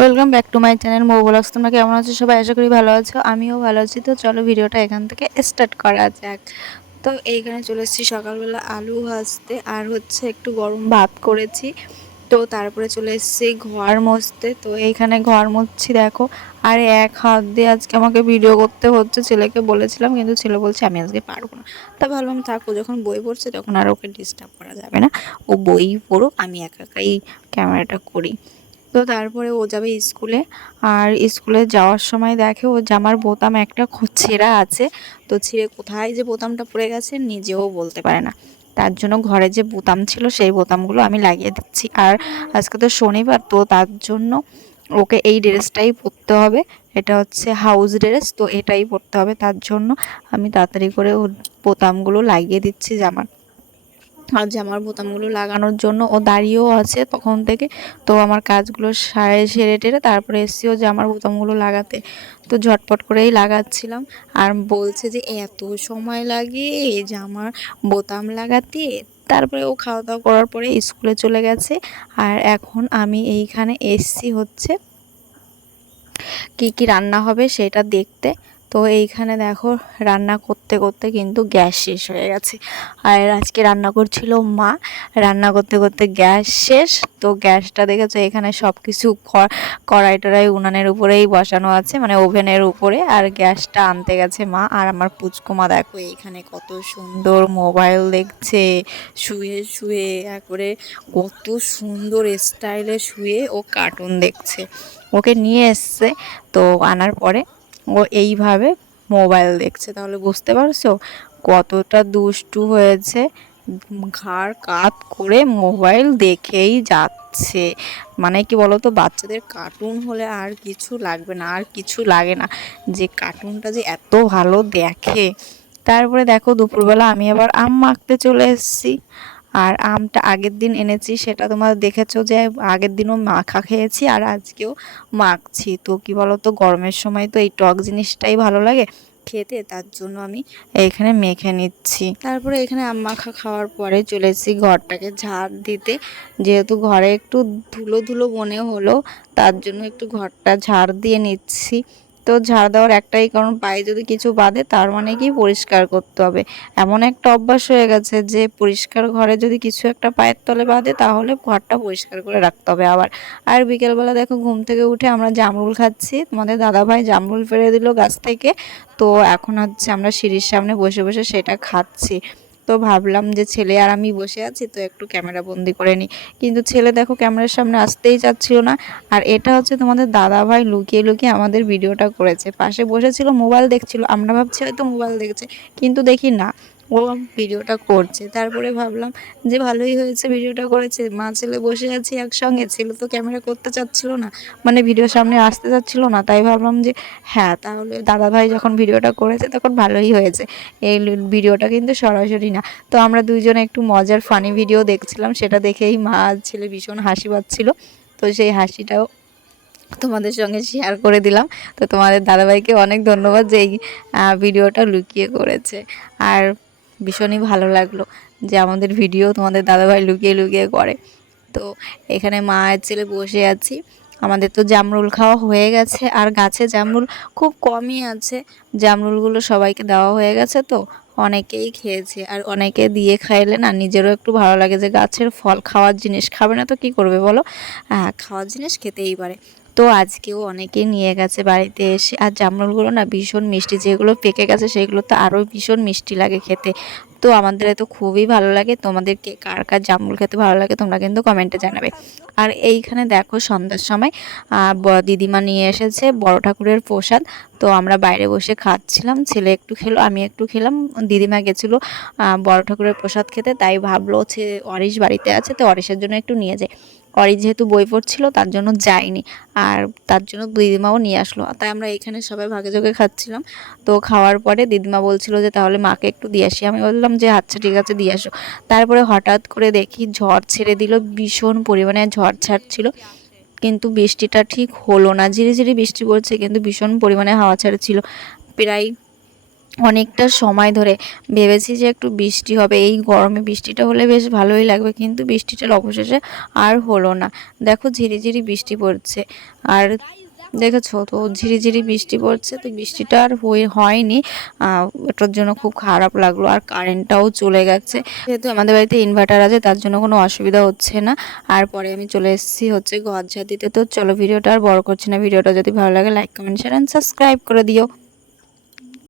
Welcome back to my channel Mou vlogs তোমরা কেমন আছো? সবাই আশা করি ভালো আছো। আমিও ভালো আছি। তো চলো ভিডিওটা এখান থেকে স্টার্ট করা যাক। তো এইখানে চলে এসেছি সকালবেলা আলু ভাজতে, আর হচ্ছে একটু গরম ভাত করেছি। তো তারপরে চলে এসেছি ঘর মুছতে। তো এইখানে ঘর মুছছি, দেখো। আর এক হাত দিয়ে আজকে আমাকে ভিডিও করতে হচ্ছে। ছেলেকে বলেছিলাম, কিন্তু ছেলে বলছে, আমি আজকে পারব না। তা ভাবলাম, থাকো যখন বই পড়ছে, তখন আর ওকে ডিস্টার্ব করা যাবে না। ও বই পড়ুক, আমি একা একাই ক্যামেরাটা করি। তো তারপরে ও যাবে স্কুলে। আর স্কুলে যাওয়ার সময় দেখে ও জামার বোতাম একটা ছেঁড়া আছে। তো ছিঁড়ে কোথায় যে বোতামটা পড়ে গেছে নিজেও বলতে পারে না। তার জন্য ঘরে যে বোতাম ছিল সেই বোতামগুলো আমি লাগিয়ে দিচ্ছি। আর আজকে তো শনিবার, তো তার জন্য ওকে এই ড্রেসটাই পরতে হবে। এটা হচ্ছে হাউস ড্রেস, তো এটাই পরতে হবে। তার জন্য আমি তাড়াতাড়ি করে ওর বোতামগুলো লাগিয়ে দিচ্ছি জামার। আর জামার বোতামগুলো লাগানোর জন্য ও দাঁড়িয়েও আছে তখন থেকে। তো আমার কাজগুলো সারে সেরে টেরে তারপরে এসছি ও জামার বোতামগুলো লাগাতে। তো ঝটপট করেই লাগাচ্ছিলাম। আর বলছে যে এত সময় লাগে জামার বোতাম লাগাতে। তারপরে ও খাওয়া দাওয়া করার পরে স্কুলে চলে গেছে। আর এখন আমি এইখানে এসছি হচ্ছে কি কি রান্না হবে সেটা দেখতে। তো এইখানে দেখো রান্না করতে করতে কিন্তু গ্যাস শেষ হয়ে গেছে। আর আজকে রান্না করছিল মা। রান্না করতে করতে গ্যাস শেষ। তো গ্যাসটা দেখেছ এখানে সব কিছু কড়াই টড়াই উনানের উপরেই বসানো আছে মানে ওভেনের উপরে। আর গ্যাসটা আনতে গেছে মা। আর আমার পুচকুমা দেখো এইখানে কত সুন্দর মোবাইল দেখছে। শুয়ে শুয়ে, একবারে কত সুন্দর স্টাইলে শুয়ে ও কার্টুন দেখছে। ওকে নিয়ে এসছে। তো আনার পরে ও এইভাবে মোবাইল দেখছে। তাহলে বুঝতে পারছ কতটা দুষ্টু হয়েছে। ঘাড় কাত করে মোবাইল দেখেই যাচ্ছে। মানে কি বলতো, বাচ্চাদের কার্টুন হলে আর কিছু লাগবে না, আর কিছু লাগে না। যে কার্টুনটা যে এত ভালো দেখে। তারপরে দেখো দুপুরবেলা আমি আবার আম মাখতে চলে এসেছি। আর আমটা আগের দিন এনেছি, সেটা তোমার দেখেছ যে আগের দিনও মাখা খেয়েছি আর আজকেও মাখছি। তো কি বলতো, গরমের সময় তো এই টক জিনিসটাই ভালো লাগে। খেতে তার জন্য আমি এখানে মেখে নিচ্ছি। তারপরে এখানে আম মাখা খাওয়ার পরে চলেছি ঘরটাকে ঝাড় দিতে। যেহেতু ঘরে একটু ধুলো ধুলো মনে হলো, তার জন্য একটু ঘরটা ঝাড় দিয়ে নিচ্ছি। তো ঝাড় দেওয়ার একটাই কারণ, পায়ে যদি কিছু বাঁধে তার মানে কি পরিষ্কার করতে হবে। এমন একটা অভ্যাস হয়ে গেছে যে পরিষ্কার ঘরে যদি কিছু একটা পায়ের তলে বাঁধে তাহলে ঘরটা পরিষ্কার করে রাখতে হবে আবার। আর বিকেলবেলা দেখো ঘুম থেকে উঠে আমরা জামরুল খাচ্ছি, তোমাদের দাদাভাই জামরুল ফেলে দিল গাছ থেকে। তো এখন হচ্ছে আমরা সিঁড়ির সামনে বসে বসে সেটা খাচ্ছি। তো ভাবলাম যে ছেলে আর আমি বসে আছি, তো একটু ক্যামেরা বন্দি করে নিই। কিন্তু ছেলে দেখো ক্যামেরার সামনে আসতেই চাচ্ছিল না। আর এটা হচ্ছে তোমাদের দাদা ভাই লুকিয়ে লুকিয়ে আমাদের ভিডিওটা করেছে। পাশে বসেছিল, মোবাইল দেখছিল। আমরা ভাবছি হয়তো মোবাইল দেখছে, কিন্তু দেখি না। ও ভিডিওটা করছে। তারপরে ভাবলাম যে ভালোই হয়েছে ভিডিওটা করেছে। মা ছেলে বসে আছি একসঙ্গে। ছেলে তো ক্যামেরা করতে চাচ্ছিল না মানে ভিডিও সামনে আসতে চাচ্ছিল না। তাই ভাবলাম যে হ্যাঁ তাহলে দাদা ভাই যখন ভিডিওটা করেছে তখন ভালোই হয়েছে। এই ভিডিওটা কিন্তু সরাসরি না। তো আমরা দুইজনে একটু মজার ফানি ভিডিও দেখছিলাম। সেটা দেখেই মা ছেলে ভীষণ হাসি পাচ্ছিল। তো সেই হাসিটাও তোমাদের সঙ্গে শেয়ার করে দিলাম। তো তোমাদের দাদাভাইকে অনেক ধন্যবাদ যে এই ভিডিওটা লুকিয়ে করেছে। আর ভীষণই ভালো লাগল যে আমাদের ভিডিও তোমাদের দাদাভাই লুকিয়ে লুকিয়ে করে। তো এখানে মায়ের ছেলে বসে আছি। আমাদের তো জামরুল খাওয়া হয়ে গেছে আর গাছে জামরুল খুব কমই আছে। জামরুলগুলো সবাইকে দেওয়া হয়ে গেছে তো অনেকেই খেয়েছে আর অনেকে দিয়ে খাইলে না নিজেরও একটু ভালো লাগে যে গাছের ফল খাওয়ার জিনিস খাবে না তো কি করবে বলো? হ্যাঁ খাওয়ার জিনিস খেতেই পারে। তো আজকেও অনেকে নিয়ে গেছে বাড়িতে এসে। আর জামরুলগুলো না ভীষণ মিষ্টি, যেগুলো পেকে গেছে সেগুলো তো আরও ভীষণ মিষ্টি লাগে খেতে। তো আমাদের তো খুবই ভালো লাগে। তোমাদেরকে কার কার জামরুল খেতে ভালো লাগে তোমরা কিন্তু কমেন্টে জানাবে। আর এইখানে দেখো সন্ধ্যার সময় দিদিমা নিয়ে এসেছে বড় ঠাকুরের প্রসাদ। তো আমরা বাইরে বসে খাচ্ছিলাম, ছেলে একটু খেলো, আমি একটু খেলাম। দিদিমা গেছিল বড় ঠাকুরের প্রসাদ খেতে, তাই ভাবলো হচ্ছে অরিশ বাড়িতে আছে, তো অরিশের জন্য একটু নিয়ে যায় অরি যেহেতু বই পড়ছিল, তার জন্য যায়নি আর তার জন্য দিদিমাও নিয়ে আসলো। তাই আমরা এখানে সবাই ভাগে যোগে খাচ্ছিলাম। তো খাওয়ার পরে দিদিমা বলছিল যে, তাহলে মাকে একটু দিয়ে আসি। আমি বললাম যে আচ্ছা ঠিক আছে, দিয়ে আসো। তারপরে হঠাৎ করে দেখি ঝড় ছেড়ে দিল, ভীষণ পরিমাণে ঝড় ছাড়ছিল। কিন্তু বৃষ্টিটা ঠিক হলো না। ঝিরিঝিরি বৃষ্টি পড়ছে, কিন্তু ভীষণ পরিমাণে হাওয়া ছাড়ছিল। প্রায় অনেকটা সময় ধরে ভেবেছি যে একটু বৃষ্টি হবে। এই গরমে বৃষ্টিটা হলে বেশ ভালোই লাগবে, কিন্তু বৃষ্টিটা অবশেষে আর হলো না। দেখো ঝিরিঝিরি বৃষ্টি পড়ছে। আর দেখেছ তো ঝিরিঝিরি বৃষ্টি পড়ছে, তো বৃষ্টিটা আর হয়ে হয়নি। ওটার জন্য খুব খারাপ লাগল। আর কারেন্টটাও চলে গেছে। যেহেতু আমাদের বাড়িতে ইনভার্টার আছে, তার জন্য কোনো অসুবিধা হচ্ছে না। আর পরে আমি চলে এসেছি হচ্ছে ঘর দিতে তো চলো ভিডিওটা আর বড় করছি না। ভিডিওটা যদি ভালো লাগে like comment share and subscribe করে দিও।